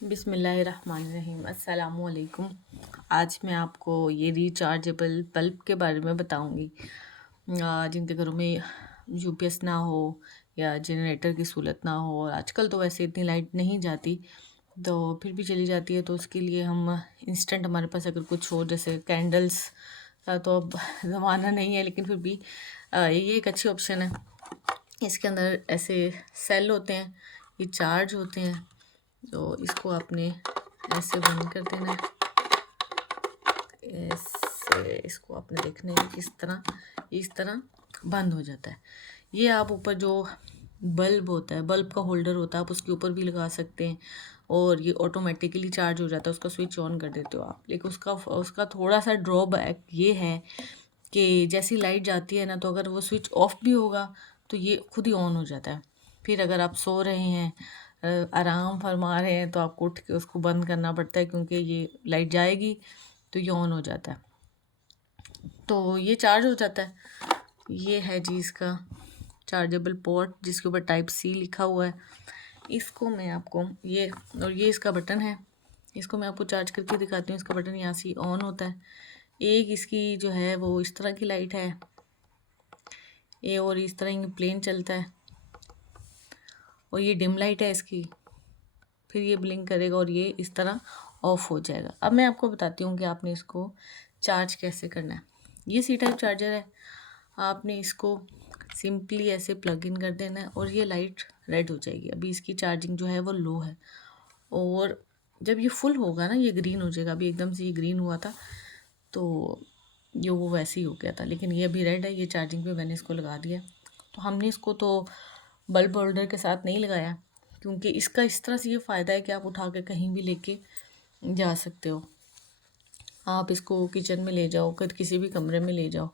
बिस्मिल्लाहिर्रहमानिर्रहीम अस्सलामुअलैकुम। आज मैं आपको ये रिचार्जेबल बल्ब के बारे में बताऊंगी जिनके घरों में यूपीएस ना हो या जनरेटर की सहूलत ना हो। और आजकल तो वैसे इतनी लाइट नहीं जाती, तो फिर भी चली जाती है, तो उसके लिए हम इंस्टेंट हमारे पास अगर कुछ हो, जैसे कैंडल्स का तो अब ज़माना नहीं है, लेकिन फिर भी ये एक अच्छी ऑप्शन है। इसके अंदर ऐसे सेल होते हैं, ये चार्ज होते हैं, तो इसको आपने ऐसे बंद कर देना है। ऐसे इसको आपने देखना है इस तरह बंद हो जाता है। ये आप ऊपर जो बल्ब होता है, बल्ब का होल्डर होता है, आप उसके ऊपर भी लगा सकते हैं और ये ऑटोमेटिकली चार्ज हो जाता है। उसका स्विच ऑन कर देते हो आप, लेकिन उसका थोड़ा सा ड्रॉबैक ये है कि जैसी लाइट जाती है ना, तो अगर वो स्विच ऑफ भी होगा तो ये खुद ही ऑन हो जाता है। फिर अगर आप सो रहे हैं, आराम फरमा रहे हैं, तो आपको उठ के उसको बंद करना पड़ता है, क्योंकि ये लाइट जाएगी तो ये ऑन हो जाता है, तो ये चार्ज हो जाता है। ये है जी इसका चार्जेबल पोर्ट, जिसके ऊपर टाइप सी लिखा हुआ है। इसको मैं आपको ये इसका बटन है, इसको मैं आपको चार्ज करके दिखाती हूँ। इसका बटन यहाँ से ऑन होता है। एक इसकी जो है वो इस तरह की लाइट है ये, और इस तरह ये प्लेन चलता है, और ये डिम लाइट है इसकी। फिर ये ब्लिंक करेगा और ये इस तरह ऑफ हो जाएगा। अब मैं आपको बताती हूँ कि आपने इसको चार्ज कैसे करना है। ये सी टाइप चार्जर है, आपने इसको सिंपली ऐसे प्लग इन कर देना है और ये लाइट रेड हो जाएगी। अभी इसकी चार्जिंग जो है वो लो है, और जब ये फुल होगा ना ये ग्रीन हो जाएगा। अभी एकदम से ये ग्रीन हुआ था, तो ये वो वैसे ही हो गया था, लेकिन ये अभी रेड है। ये चार्जिंग पे मैंने इसको लगा दिया। तो हमने इसको तो बल्ब होल्डर के साथ नहीं लगाया, क्योंकि इसका इस तरह से ये फ़ायदा है कि आप उठा के कहीं भी लेके जा सकते हो। आप इसको किचन में ले जाओ, किसी भी कमरे में ले जाओ,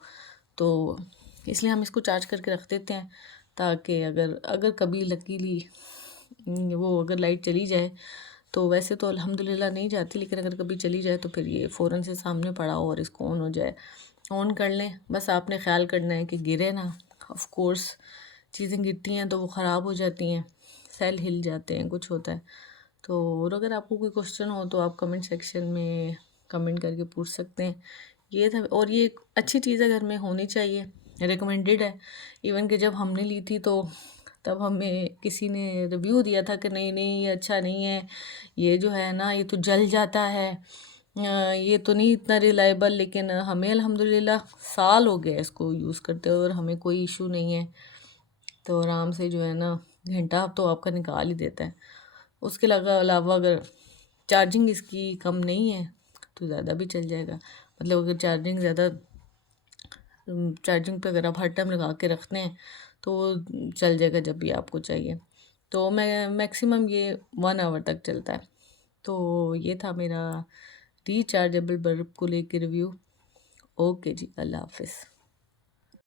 तो इसलिए हम इसको चार्ज करके रख देते हैं, ताकि अगर कभी लकीली वो अगर लाइट चली जाए, तो वैसे तो अल्हम्दुलिल्लाह नहीं जाती, लेकिन अगर कभी चली जाए तो फिर ये फ़ौरन से सामने पड़ा हो और इसको ऑन हो जाए। ऑन कर लें, बस आपने ख्याल करना है कि गिरे ना। ऑफ कोर्स चीज़ें गिरती हैं तो वो ख़राब हो जाती हैं, सेल हिल जाते हैं, कुछ होता है। तो और अगर आपको कोई क्वेश्चन हो तो आप कमेंट सेक्शन में कमेंट करके पूछ सकते हैं। ये था, और ये एक अच्छी चीज़ है, घर में होनी चाहिए, रिकमेंडेड है। इवन कि जब हमने ली थी तो तब हमें किसी ने रिव्यू दिया था कि नहीं नहीं ये अच्छा नहीं है, ये जो है ना ये तो जल जाता है, ये तो नहीं इतना रिलायबल। लेकिन हमें अल्हम्दुलिल्लाह साल हो गया इसको यूज़ करते हुए और हमें कोई इशू नहीं है। तो आराम से जो है ना घंटा तो आपका निकाल ही देता है। उसके अलावा अगर चार्जिंग इसकी कम नहीं है तो ज़्यादा भी चल जाएगा। मतलब अगर चार्जिंग पे अगर आप हर टाइम लगा के रखते हैं तो चल जाएगा जब भी आपको चाहिए। तो मैं मैक्सिमम ये 1 आवर तक चलता है। तो ये था मेरा रिचार्जेबल बल्ब को लेके रिव्यू। ओके जी, अल्लाह हाफिज़।